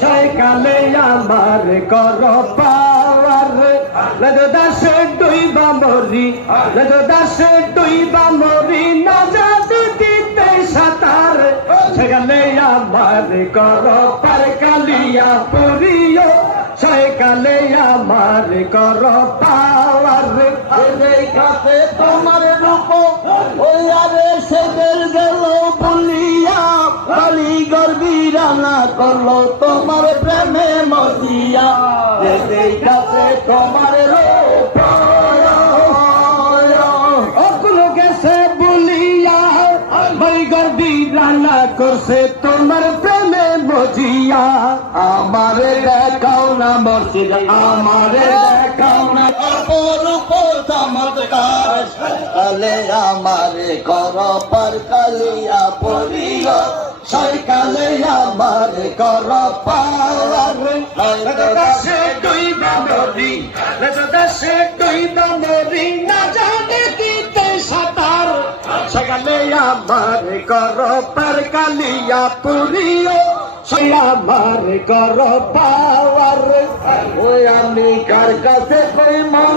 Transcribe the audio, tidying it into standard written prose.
সকালে আমার কর পাওয়ার দাসে ডুইবা মরি দাসে ডুইবা মরি না জাতি দিতে সাঁতার সকালে আমার কর পার কালিয়া পুরিও সকালে আমার কর পাওয়ার কাছে তোমার রূপ ওই আরে সেদের গেল বলিয়া বালি গর্বিরানা করলো তোমার প্রেমে মজিয়া কাছে তোমার রূপ অগুলো গেছে বলিয়া বালি গর্বিরানা করছে তোমার প্রেমে মজিয়া আমারে দেখাও না মর্জিদা আমারে দেখাও না অপরূপ চমৎকার কালে আমারে কর পার কালিয়া পড়িও সকালে আমারে কর পার দাসে ডুইবা মরি দাসে ডুইবা মরি না জানে দিতে সাঁতার সকালে আমার কর পার কালিয়া পুরিও আমার কর পাওয়ার ওই আমি কার কাছে কই মনে